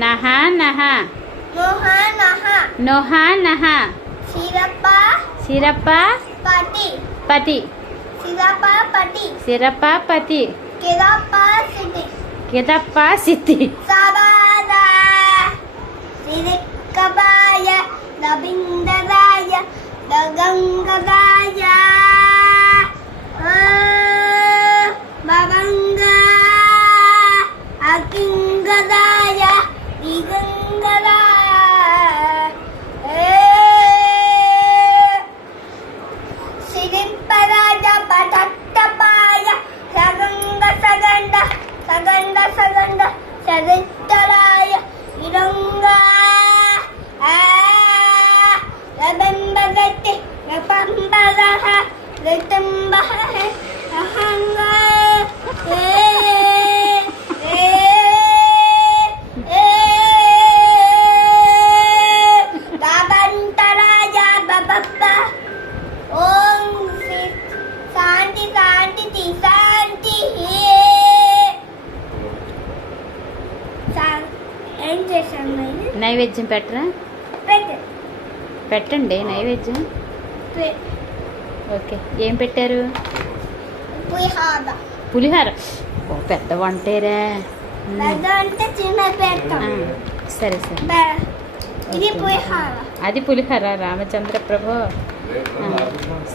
నహ నహ నొహ నహ నొహ నహ సిరప సిరప పటి పతి సిరప పటి సిరప పతి కిరప సిటి కితప్ప సిద్ధి సబాద సిరిక్కబాయ రబిందరాయ దగంగదాయ శాంతి శా- ఏం చేశాను నేను నైవేద్యం పెట్టరా? పెట్టు. పెట్టండి నైవేద్యం. ఓకే. ఏం పెట్టారు? పులిహోర. ఓ పెద్ద వంటేరా. సరే సరే. అది పులిహోర రామచంద్ర ప్రభు.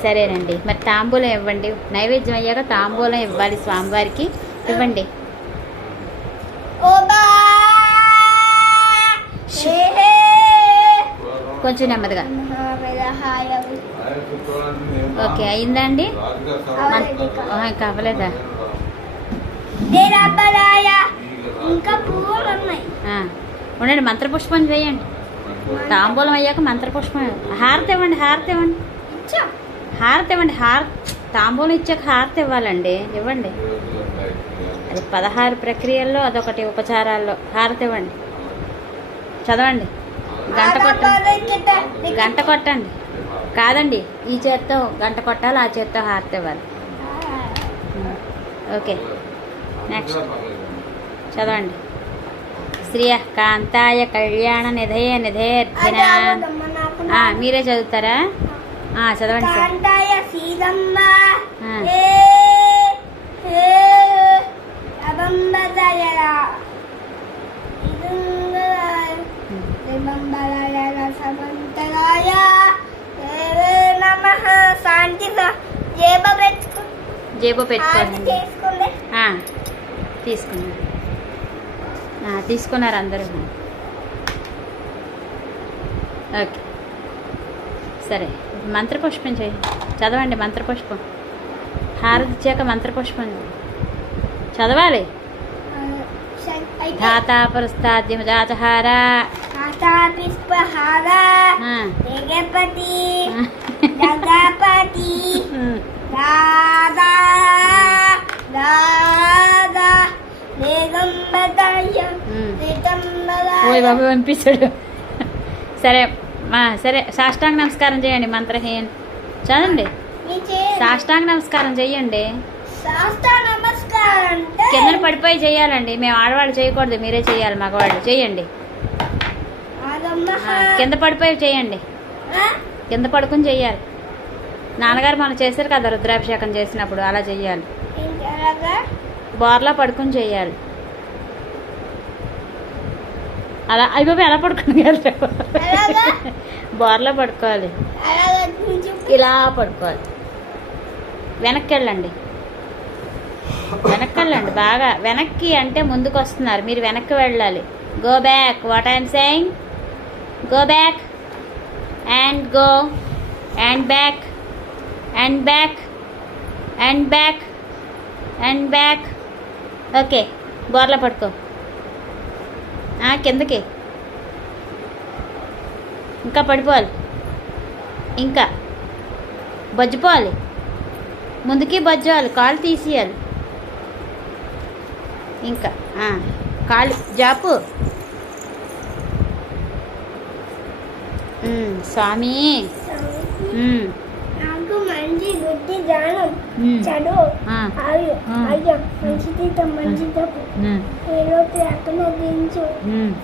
సరేనండి. మరి తాంబూలం ఇవ్వండి. నైవేద్యం అయ్యాక తాంబూలం ఇవ్వాలి స్వామివారికి. ఇవ్వండి. కొంచెం నెమ్మదిగా. ఓకే అయిందా అండి ఆ, ఉండండి మంత్రపుష్పం చేయండి. తాంబూలం అయ్యాక మంత్రపుష్పం. హారతి ఇవ్వండి హారతి ఇవ్వండి హారతి ఇవ్వండి హార తాంబూలం ఇచ్చాక హారతి ఇవ్వాలండి ఇవ్వండి. అది పదహారు ప్రక్రియల్లో అదొకటి ఉపచారాల్లో. హారతి ఇవ్వండి చదవండి. గంట కొట్టండి. గంట కొట్టండి. కాదండి ఈ చేత్తో గంట కొట్టాలి ఆ చేత్తో హారతి ఇవ్వాలి ఓకే. నెక్స్ట్ చదవండి. శ్రియ కాంతాయ కళ్యాణ నిధయ నిధేర్ధిన. మీరే చదువుతారా? చదవండి. సార్ జేబ పెట్టుకోండి తీసుకున్నారు తీసుకున్నారు అందరూ. ఓకే. సరే మంత్రపుష్పం చేయండి చదవండి మంత్రపుష్పం. హారతి ఇచ్చాక మంత్రపుష్పం. చదవాలి? ధాతాపరస్తాద్యము జాతహార. పుష్పహార దిగంబరాయ బాబు అనిపించాడు సరే మా సరే సాష్టాంగ నమస్కారం చేయండి మంత్రహీన్. చదండి సాష్టాంగ నమస్కారం అంటే? కిందన పడిపోయి చేయాలండి. మేము ఆడవాళ్ళు చేయకూడదు మీరే చేయాలి మగవాళ్ళు. చేయండి కింద పడిపోయి చేయండి? కింద పడుకుని చెయ్యాలి. నాన్నగారు మనం చేశారు కదా రుద్రాభిషేకం చేసినప్పుడు అలా అలాగా బోర్లా పడుకుని చెయ్యాలి. అలా అయిపోయి ఎలా పడుకుని అలాగా? బోర్లా పడుకోవాలి. ఇలా పడుకోవాలి. వెనక్కి వెళ్ళండి వెనక్కి వెళ్ళండి బాగా. వెనక్కి అంటే ముందుకు వస్తున్నారు మీరు వెనక్కి వెళ్ళాలి. Go back what I'm saying go back and go and back and back and back and back okay బోర్లా పడుకో. కిందకి. ఇంకా పడిపోవాలి. ఇంకా. బజ్జిపోవాలి. ముందుకి బజ్జాలి కాళ్ళు తీసేయాలి. ఇంకా. కాళ్ళు జాపు. స్వామి. మంచి బుద్ధి జ్ఞానం. చదువు ఆ. ఆయు. అయ్య మంచిది మంచి తప్పు. ఏదో దీవించు. ఉమ్.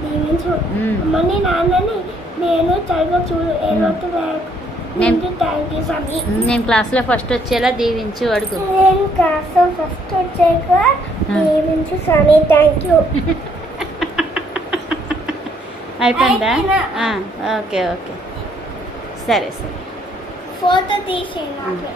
దీవించు. అమ్మని నాన్నని నేను సరిగా చూడు. ఏదో నేను- క్లాస్లో ఫస్ట్ వచ్చేలా దీవించు అడుగు. నేను క్లాస్ ఫస్ట్ వచ్చాక. దీవించు స్వామి. Thank you. అయిపోయిందా? Okay okay. సరే సరే. ఫోటో తీసేయండి.